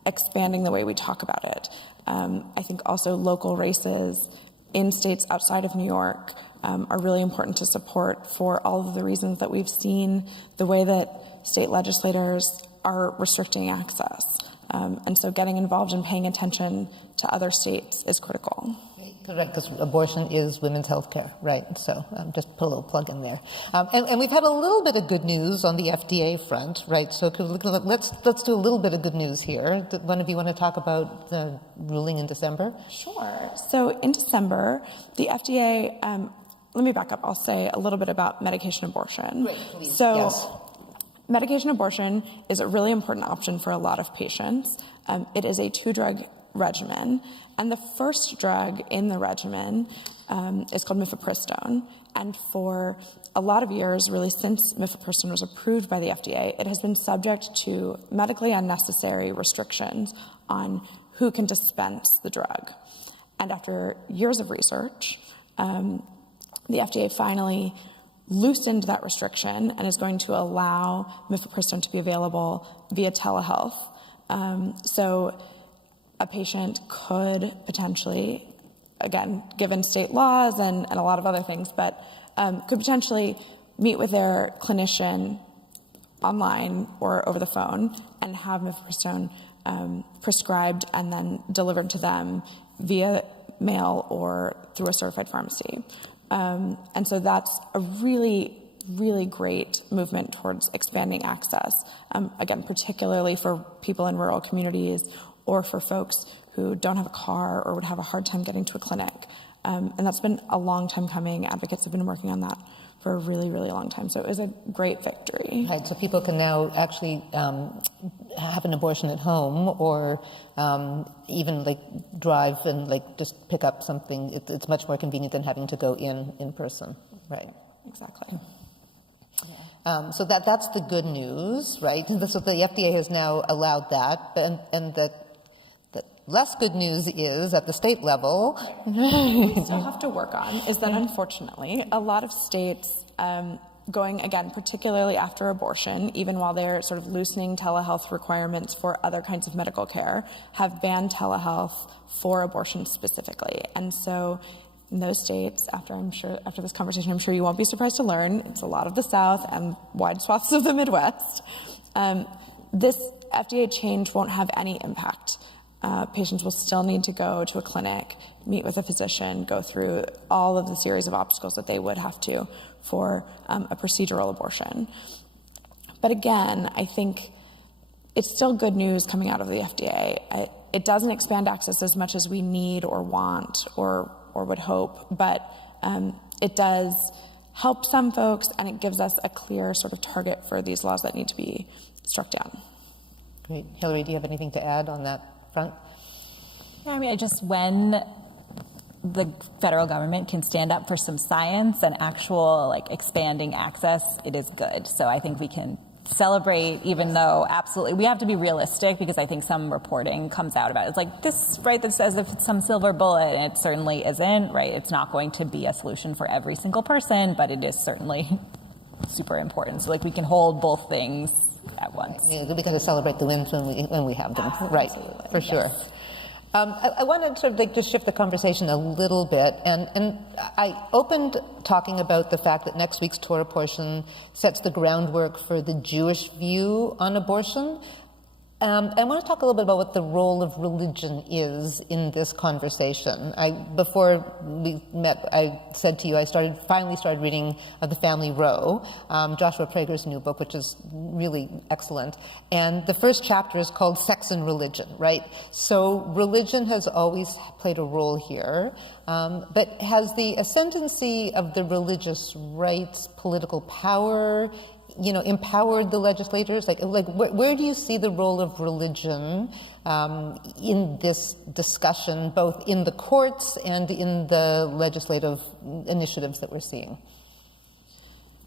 expanding the way we talk about it. I think also local races in states outside of New York are really important to support for all of the reasons that we've seen the way that state legislators are restricting access. And so getting involved and paying attention to other states is critical. Correct, because abortion is women's health care, right? So just put a little plug in there. And we've had a little bit of good news on the FDA front, right? So let's do a little bit of good news here. One of you want to talk about the ruling in December? Sure. So in December, the FDA, let me back up. I'll say a little bit about medication abortion. Great, please. So, yes. Medication abortion is a really important option for a lot of patients. It is a 2-drug regimen, and the first drug in the regimen is called mifepristone. And for a lot of years, really since mifepristone was approved by the FDA, it has been subject to medically unnecessary restrictions on who can dispense the drug. And after years of research, the FDA finally loosened that restriction and is going to allow mifepristone to be available via telehealth. So a patient could potentially, again, given state laws and a lot of other things, but could potentially meet with their clinician online or over the phone and have mifepristone prescribed and then delivered to them via mail or through a certified pharmacy. And so that's a really, really great movement towards expanding access, again, particularly for people in rural communities or for folks who don't have a car or would have a hard time getting to a clinic. And that's been a long time coming. Advocates have been working on that for a really, really long time. So it was a great victory. Right, so people can now actually have an abortion at home or even drive and just pick up something. It's much more convenient than having to go in person, right? Exactly. So that's the good news, right? So the FDA has now allowed that, and the less good news is at the state level. We still have to work on is that unfortunately a lot of states going, again, particularly after abortion, even while they're sort of loosening telehealth requirements for other kinds of medical care, have banned telehealth for abortion specifically. And so in those states, after this conversation, I'm sure you won't be surprised to learn, it's a lot of the South and wide swaths of the Midwest. This FDA change won't have any impact. Patients will still need to go to a clinic, meet with a physician, go through all of the series of obstacles that they would have to for a procedural abortion. But again, I think it's still good news coming out of the FDA. It doesn't expand access as much as we need or want or would hope, but it does help some folks, and it gives us a clear sort of target for these laws that need to be struck down. Great. Hilary, do you have anything to add on that front? I mean, when the federal government can stand up for some science and actual expanding access, it is good. So I think we can celebrate, even though absolutely we have to be realistic, because I think some reporting comes out about it. It's like this, right, that says if it's some silver bullet, and it certainly isn't, right? It's not going to be a solution for every single person, but it is certainly super important. So we can hold both things at once. We got to celebrate the wins when we have them, right? For sure. Yes. I wanted to just shift the conversation a little bit, and I opened talking about the fact that next week's Torah portion sets the groundwork for the Jewish view on abortion. I want to talk a little bit about what the role of religion is in this conversation. Before we met, I said to you I finally started reading The Family Row, Joshua Prager's new book, which is really excellent. And the first chapter is called Sex and Religion, right? So religion has always played a role here, but has the ascendancy of the religious rights, political power, empowered the legislators? Where do you see the role of religion in this discussion, both in the courts and in the legislative initiatives that we're seeing?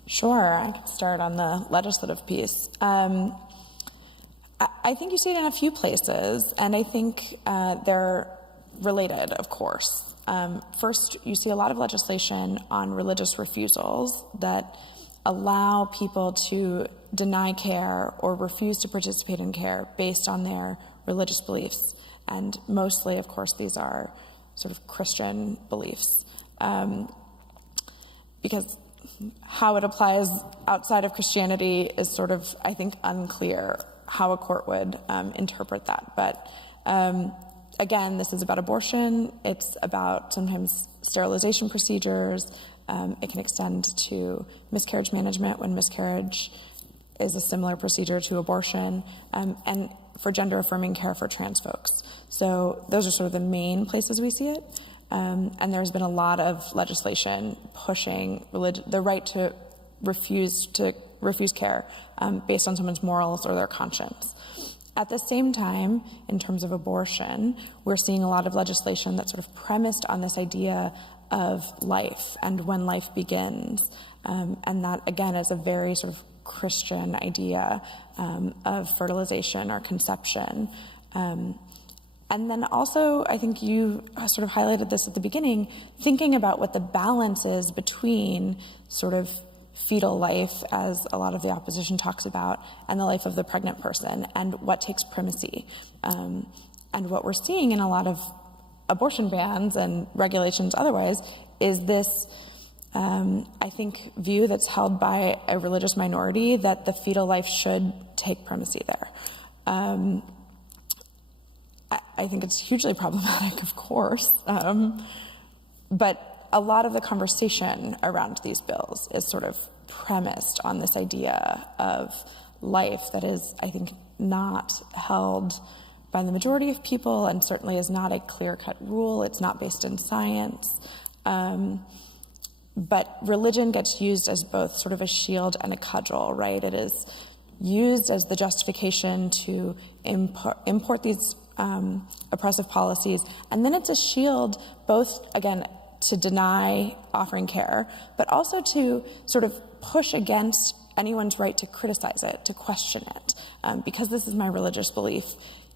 Sure, I can start on the legislative piece. I think you see it in a few places, and I think they're related, of course. First, you see a lot of legislation on religious refusals that allow people to deny care or refuse to participate in care based on their religious beliefs. And mostly, of course, these are sort of Christian beliefs. Because how it applies outside of Christianity is sort of, I think, unclear how a court would interpret that. But again, this is about abortion. It's about sometimes sterilization procedures. It can extend to miscarriage management when miscarriage is a similar procedure to abortion, and for gender-affirming care for trans folks. So those are sort of the main places we see it. And there's been a lot of legislation pushing the right to refuse care based on someone's morals or their conscience. At the same time, in terms of abortion, we're seeing a lot of legislation that's sort of premised on this idea of life and when life begins. And that, again, is a very sort of Christian idea of fertilization or conception. And then also, I think you sort of highlighted this at the beginning, thinking about what the balance is between sort of fetal life, as a lot of the opposition talks about, and the life of the pregnant person, and what takes primacy. And what we're seeing in a lot of abortion bans and regulations otherwise is this, I think, view that's held by a religious minority that the fetal life should take primacy there. I think it's hugely problematic, of course, but a lot of the conversation around these bills is sort of premised on this idea of life that is, I think, not held by the majority of people, and certainly is not a clear-cut rule. It's not based in science. But religion gets used as both sort of a shield and a cudgel, right? It is used as the justification to import these oppressive policies, and then it's a shield both, again, to deny offering care, but also to sort of push against anyone's right to criticize it, to question it. Because this is my religious belief,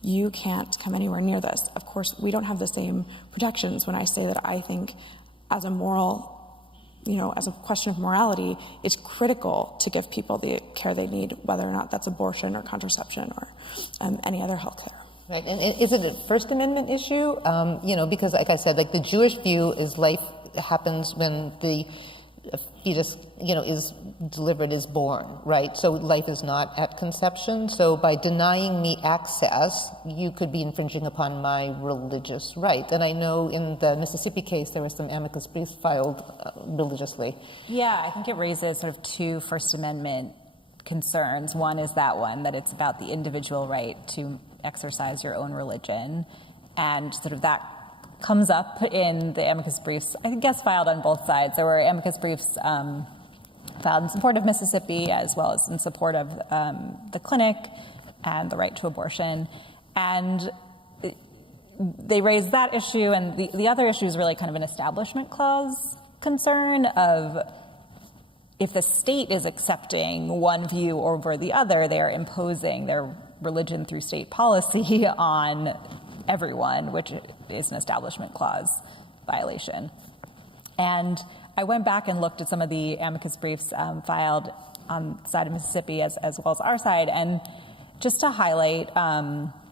you can't come anywhere near this. Of course, we don't have the same protections when I say that I think as a moral, as a question of morality, it's critical to give people the care they need, whether or not that's abortion or contraception or any other health care. Right, and is it a First Amendment issue? Because like I said, the Jewish view is life happens when the a fetus, is delivered, is born, right? So life is not at conception. So by denying me access, you could be infringing upon my religious right. And I know in the Mississippi case, there were some amicus briefs filed religiously. Yeah, I think it raises sort of two First Amendment concerns. One is that it's about the individual right to exercise your own religion. And sort of that comes up in the amicus briefs, I guess, filed on both sides. There were amicus briefs filed in support of Mississippi as well as in support of the clinic and the right to abortion. And they raised that issue, and the other issue is really kind of an establishment clause concern of if the state is accepting one view over the other, they are imposing their religion through state policy on everyone, which is an establishment clause violation. And I went back and looked at some of the amicus briefs filed on the side of Mississippi as well as our side, and just to highlight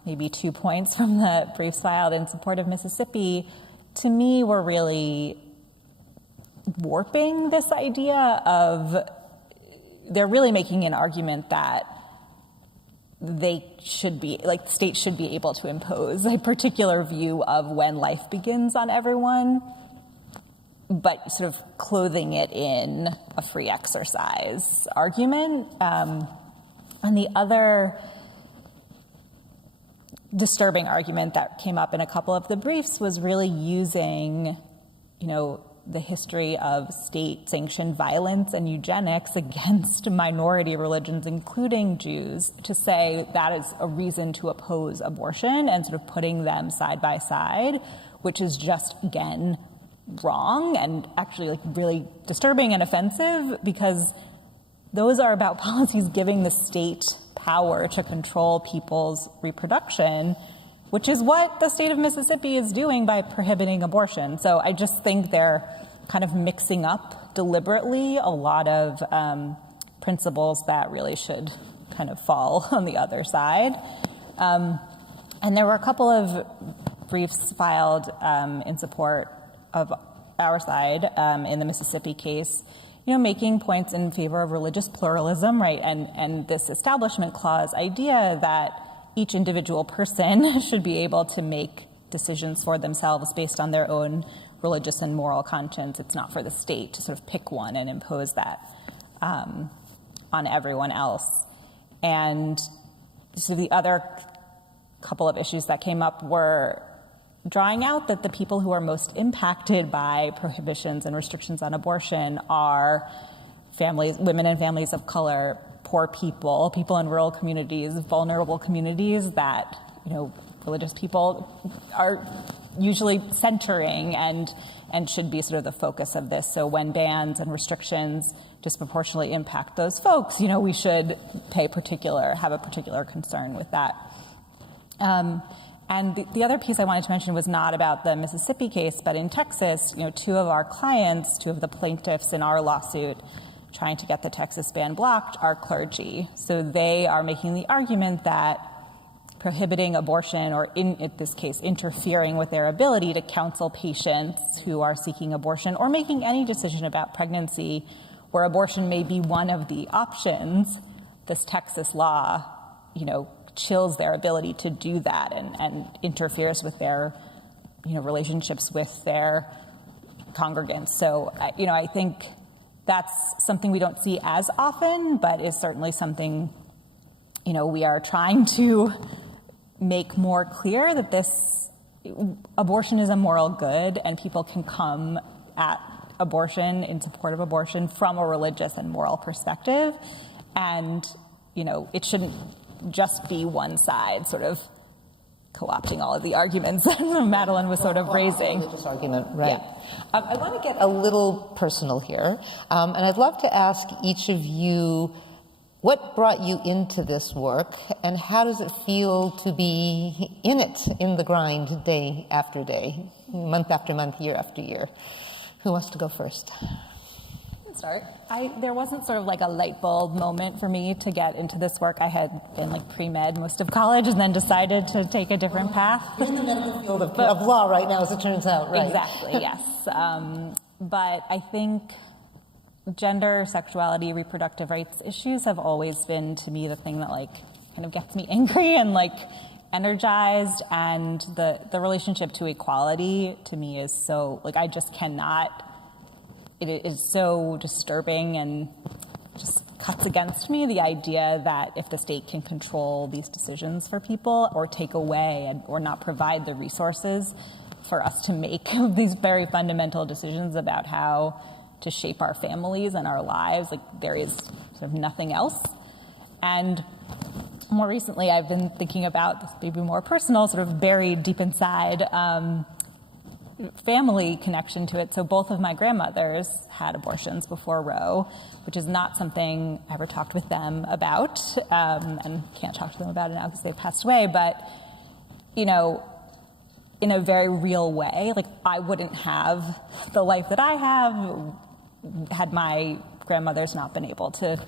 maybe 2 points from the briefs filed in support of Mississippi, to me were really warping this idea of, they're really making an argument that states should be able to impose a particular view of when life begins on everyone, but sort of clothing it in a free exercise argument. And the other disturbing argument that came up in a couple of the briefs was really using, the history of state-sanctioned violence and eugenics against minority religions, including Jews, to say that is a reason to oppose abortion, and sort of putting them side by side, which is just, again, wrong and actually really disturbing and offensive, because those are about policies giving the state power to control people's reproduction, which is what the state of Mississippi is doing by prohibiting abortion. So I just think they're kind of mixing up deliberately a lot of principles that really should kind of fall on the other side. And there were a couple of briefs filed in support of our side in the Mississippi case, making points in favor of religious pluralism, right? And this establishment clause idea that each individual person should be able to make decisions for themselves based on their own religious and moral conscience. It's not for the state to sort of pick one and impose that on everyone else. And so the other couple of issues that came up were drawing out that the people who are most impacted by prohibitions and restrictions on abortion are families, women and families of color, poor people, people in rural communities, vulnerable communities that, religious people are usually centering and should be sort of the focus of this. So when bans and restrictions disproportionately impact those folks, we should have a particular concern with that. And the other piece I wanted to mention was not about the Mississippi case, but in Texas, two of our clients, two of the plaintiffs in our lawsuit trying to get the Texas ban blocked are clergy. So they are making the argument that prohibiting abortion, or in this case, interfering with their ability to counsel patients who are seeking abortion or making any decision about pregnancy where abortion may be one of the options, this Texas law, chills their ability to do that and interferes with their, relationships with their congregants. So, I think that's something we don't see as often, but is certainly something, we are trying to make more clear that abortion is a moral good, and people can come at abortion, in support of abortion, from a religious and moral perspective. And, it shouldn't just be one side sort of co-opting all of the arguments that Madeleine was sort of raising. Religious argument, right. Yeah. I want to get a little personal here, and I'd love to ask each of you, what brought you into this work, and how does it feel to be in the grind, day after day, month after month, year after year? Who wants to go first? Start. There wasn't sort of like a light bulb moment for me to get into this work. I had been pre-med most of college and then decided to take a different path. You're in the medical field of law right now, as it turns out, right? Exactly, yes. But I think gender, sexuality, reproductive rights issues have always been, to me, the thing that like kind of gets me angry and like energized. And the relationship to equality to me is so like I just cannot. It is so disturbing and just cuts against me, the idea that if the state can control these decisions for people or take away or not provide the resources for us to make these very fundamental decisions about how to shape our families and our lives, like there is sort of nothing else. And more recently, I've been thinking about this maybe more personal, sort of buried deep inside family connection to it. So both of my grandmothers had abortions before Roe, which is not something I ever talked with them about, and can't talk to them about it now because they've passed away. But, you know, in a very real way, like I wouldn't have the life that I have had my grandmothers not been able to,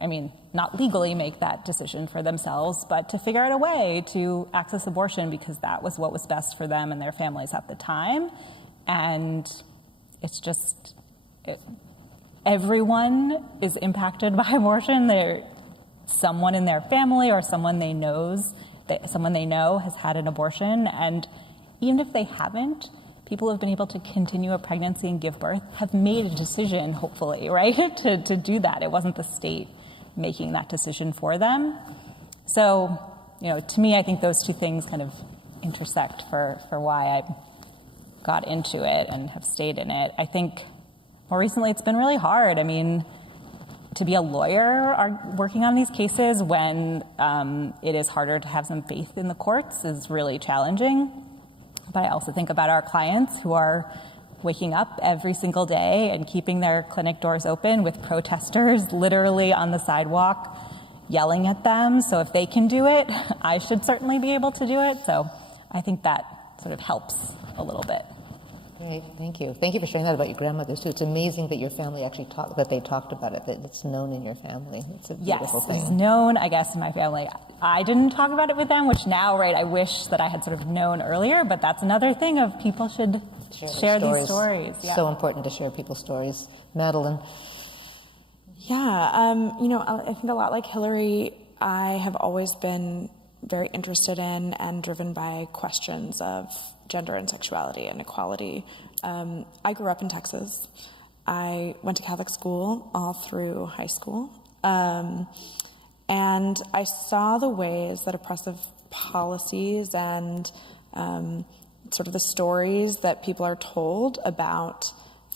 I mean, not legally make that decision for themselves, but to figure out a way to access abortion because that was what was best for them and their families at the time. And it's just, everyone is impacted by abortion. Someone in their family or someone they know has had an abortion. And even if they haven't, people who have been able to continue a pregnancy and give birth have made a decision, hopefully, right, to do that. It wasn't the state making that decision for them. So, you know, to me, I think those two things kind of intersect for why I got into it and have stayed in it. I think more recently it's been really hard. I mean, to be a lawyer working on these cases when it is harder to have some faith in the courts is really challenging. But I also think about our clients who are waking up every single day and keeping their clinic doors open with protesters literally on the sidewalk yelling at them. So if they can do it, I should certainly be able to do it. So I think that sort of helps a little bit. Great, thank you. Thank you for sharing that about your grandmothers too. It's amazing that your family actually talked about it, that it's known in your family. It's a beautiful thing. Yes, it's known, I guess, in my family. I didn't talk about it with them, which now, right, I wish that I had sort of known earlier, but that's another thing of people should share these stories. Yeah. So important to share people's stories. Madeleine. Yeah, you know, I think a lot like Hilary, I have always been very interested in and driven by questions of gender and sexuality and equality. I grew up in Texas. I went to Catholic school all through high school. And I saw the ways that oppressive policies and sort of the stories that people are told about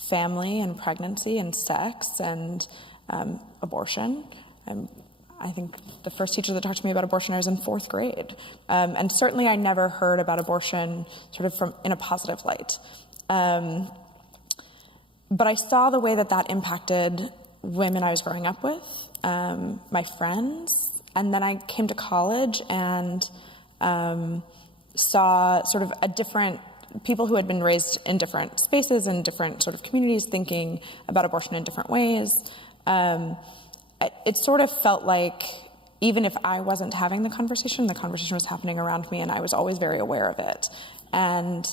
family and pregnancy and sex and abortion. I think the first teacher that talked to me about abortion I was in 4th grade. And certainly I never heard about abortion sort of in a positive light. But I saw the way that impacted women I was growing up with, my friends. And then I came to college and saw sort of people who had been raised in different spaces and different sort of communities thinking about abortion in different ways. It sort of felt like even if I wasn't having the conversation was happening around me, and I was always very aware of it. And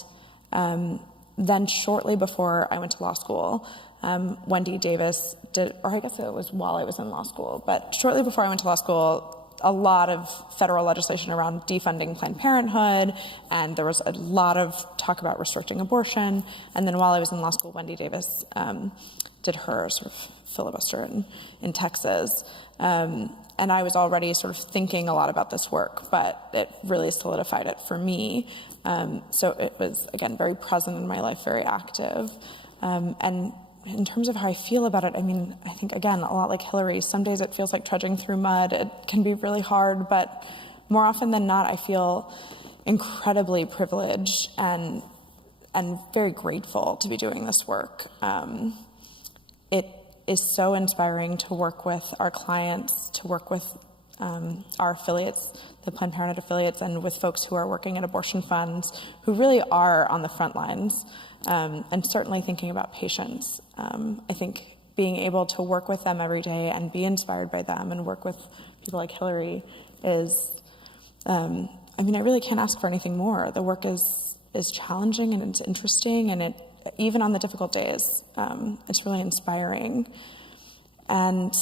then shortly before I went to law school, Wendy Davis did, or I guess it was while I was in law school, but shortly before I went to law school, a lot of federal legislation around defunding Planned Parenthood, and there was a lot of talk about restricting abortion. And then while I was in law school, Wendy Davis did her sort of filibuster in Texas. And I was already sort of thinking a lot about this work, but it really solidified it for me. So it was, again, very present in my life, very active. And in terms of how I feel about it, I mean, I think, again, a lot like Hilary, some days it feels like trudging through mud. It can be really hard, but more often than not, I feel incredibly privileged and very grateful to be doing this work. It is so inspiring to work with our clients, to work with our affiliates, the Planned Parenthood affiliates, and with folks who are working at abortion funds, who really are on the front lines, and certainly thinking about patients. I think being able to work with them every day and be inspired by them and work with people like Hilary is, I really can't ask for anything more. The work is challenging and it's interesting, and even on the difficult days. It's really inspiring. And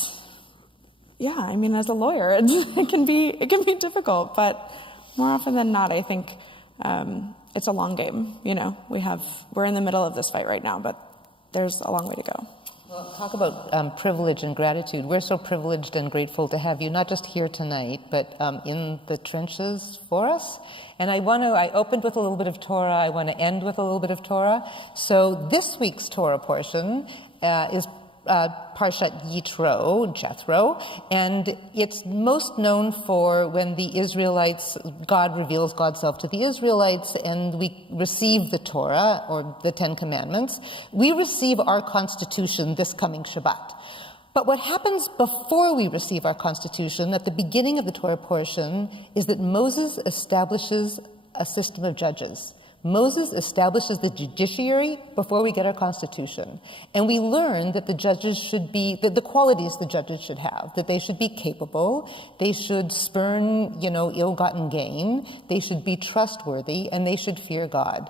yeah, I mean, as a lawyer, it can be difficult, but more often than not, I think it's a long game. You know, we're in the middle of this fight right now, but there's a long way to go. Well, talk about privilege and gratitude. We're so privileged and grateful to have you, not just here tonight, but in the trenches for us. And I opened with a little bit of Torah. I want to end with a little bit of Torah. So this week's Torah portion is Parshat Jethro, and it's most known for when the Israelites, God reveals God's self to the Israelites, and we receive the Torah, or the Ten Commandments. We receive our Constitution this coming Shabbat. But what happens before we receive our Constitution, at the beginning of the Torah portion, is that Moses establishes a system of judges. Moses establishes the judiciary before we get our Constitution. And we learn that the judges should be, the qualities the judges should have, that they should be capable, they should spurn, ill-gotten gain, they should be trustworthy, and they should fear God.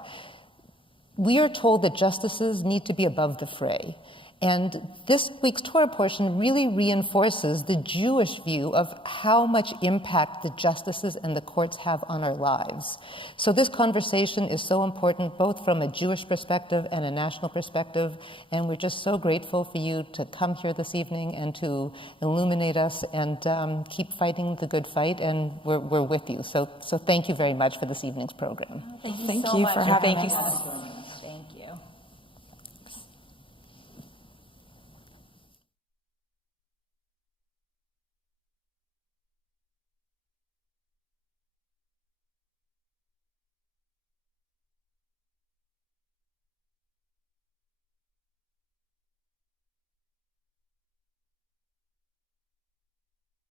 We are told that justices need to be above the fray. And this week's Torah portion really reinforces the Jewish view of how much impact the justices and the courts have on our lives. So this conversation is so important, both from a Jewish perspective and a national perspective, and we're just so grateful for you to come here this evening and to illuminate us and keep fighting the good fight, and we're with you. So thank you very much for this evening's program. Thank you for having us.